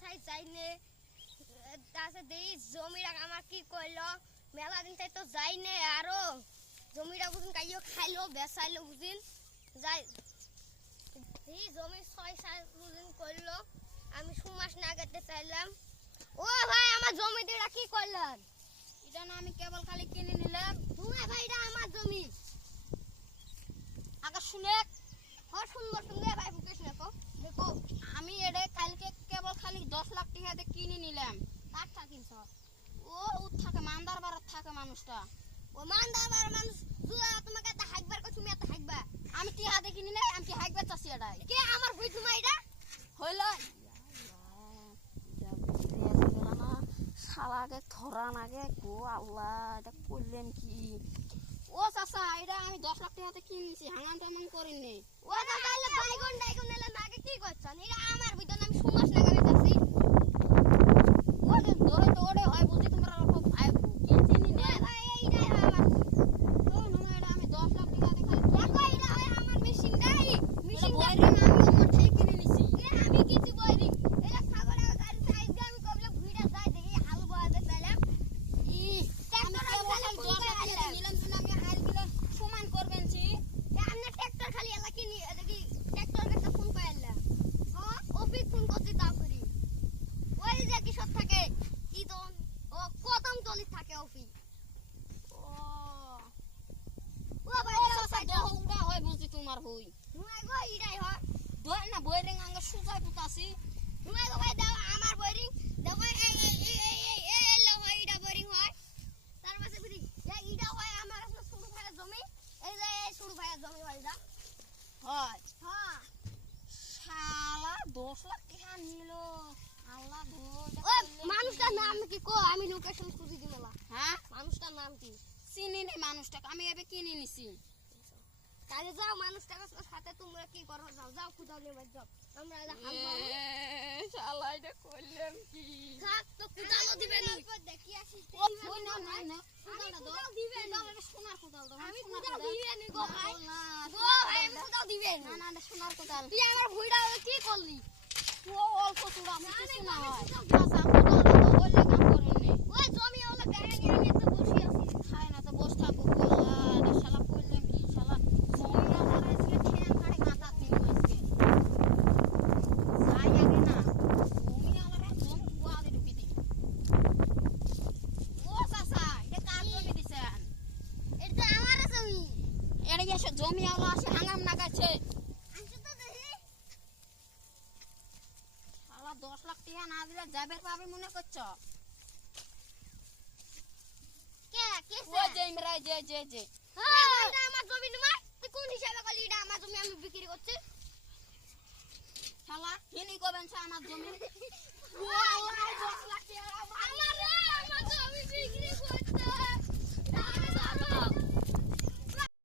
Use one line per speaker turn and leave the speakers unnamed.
থাই যাইনে তাছে দেই জমিরা আমার কি কইলো? মেলা দিন তাই তো যাইনে আরও। জমিরা বুঝিন কাইও খাইলো বেচাইলো বুঝিন। যাই এই জমি ছয় সাত বুঝিন করল আমি সুমাস না গাতে চাইলাম। ও ভাই আমার জমি দিরা কি করলেন
এটা না আমি কেবল খালি কিনে নিলাম।
তোমার ভাই এটা আমার জমি।
আগে শুনে
হর সুন্দর সুন্দর ভাই বুকেশ না দেখো,
আমি এটা কালকে কেবল খালি দশ লাখ টাকা দিয়ে কিনে নিলাম।
কাঠ থাকিস
ও ও থাকে মান্দার বাড়ার থাকে মানুষটা।
ও মান্দা বার মানুষ, জুয়া, তোমাকে এত হাইকবার কো তুমি এত হাইকবা
আমি টিহা কিনি নাই আমি কি হাইকবে চাষি এটাই
কে আমার ভুই তোমার এটা?
হইল। শালাকে ধরান আগে গো আল্লাহ। এটা করলেন কি? ও চাষা এটা আমি দশ লাখ টাকাতে কিনেছি হাঙান টামান করিনি
ও না তাহলে বাইগন ডাইগন এলে নাকে কি করছন এটা আমার ভিতর আমি সুমাস না গাবে যাচ্ছি
ওরে ধরে তো ওরে হয় বুঝি তোমরা অল্প ভাই কিনছিনি নে
ওই ভাই এইটাই হয় আমার
ও না এটা আমি দশ লাখ টাকাতে খালি
দেখো এটা হয় আমার মেশিন ডাই মেশিন ডাই
বইরে আমি আমার ঠিক কিনে নিছি
এ আমি কিছু বইরি এটা ছাগলের গাড়ি সাইজ আমি কবলে ভুইটা যাই দেখি হাল বয়াতে চাইলাম
ই আমি
ট্রাক্টর
কেবল
আমি
খালি দশ লাখ টাকা নিলাম জন্য আমি হাল গিলে সমান করবেন ছি
আমরা ট্রাক্টর খালি এলা কিনি দেখি ট্রাক্টর একটা ফোন পাইলা হ্যাঁ অফিস ফোন করতে দাও করি ওই যে কি সব থাকে ইদন ও তলি থাকে অফিস
ও
ভাই দাও
হয় বুঝি তোমার হই
নুয়াই গো ইডাই হয়
দয় না বইরে আঙ্গে সুজাই পুতাছি
নুয়াই গো ভাই দাও আমার বোরিং দাও ভাই এই এই এই এই এই এই লো হয় ইডা বোরিং হয় তার পাশে বিড়ি এই ইডা হয় আমার আসলে শুরু ভাইয়ের জমি এই যে এই শুরু ভাইয়ের জমি হয় দা
হয়
হ্যাঁ
শালা দশ লাখ টাকা নিল আল্লাহ গো এটা
ওই
করলেন
মানুষটার
কি?
নাম কি কো আমি লোকেশন খুঁজি দিমলা
হ্যাঁ?
মানুষটার নাম কি?
চিনি নি মানুষটাকে আমি এবে কিনে নিছি।
তাহলে যাও মানুষটার সাথে তোমরা কি করো? যাও যাও খুদাও নেবে যাও। আমরা
শালা এটা করলাম কি?
থাক তো খুদাও দিবে না দেখি আসি
ওই না না না
আমি
দাও।
কোদাল দিবে না
কোদাল, সোনার কোদাল দাও
আমি কোদাল।
কোদাল।
দিবে না গো ভাই গো ভাই আমি
কোদাল।
কোদাল দিবে
না
না
না সোনার কোদাল।
তুই আমার ভুইড়া কি করলি?
ও অল্প চূড়া আমি
না,
কিছু
না,
না হয়
কোদাল
আচ্ছা কোদালটা দাও বললে কাম করেননি
ওই জমি ওলা ব্যাগে নিয়ে নিয়ে তো বসে আছি
খায় না তো বসে থাকো আল্লাহ এটা শালা করলাম কি শালা জমিটা আমার আজকে ঠ্যাং কাটে মাথা তিন আজকে যাই আগে না জমি আমার একদম গোয়ালে ঢুকে দিই ও চাচা এটা কার জমি দিছেন
এটা তো আমার জমি
জমি আলো আসে হাঙ্গাম নাগাছে।
আমি
শালা দশ লাখ টাকা না দিলে যাবে পাবে মনে করছ?
কে কে
ও যে ইমরাই যে যে যে।
হ্যাঁ এটা আমার জমি তুই কোন হিসাবে এটা আমার জমি আমি বিক্রি করছি?
শালা হিনি করবেন আমার জমি? ও লাখ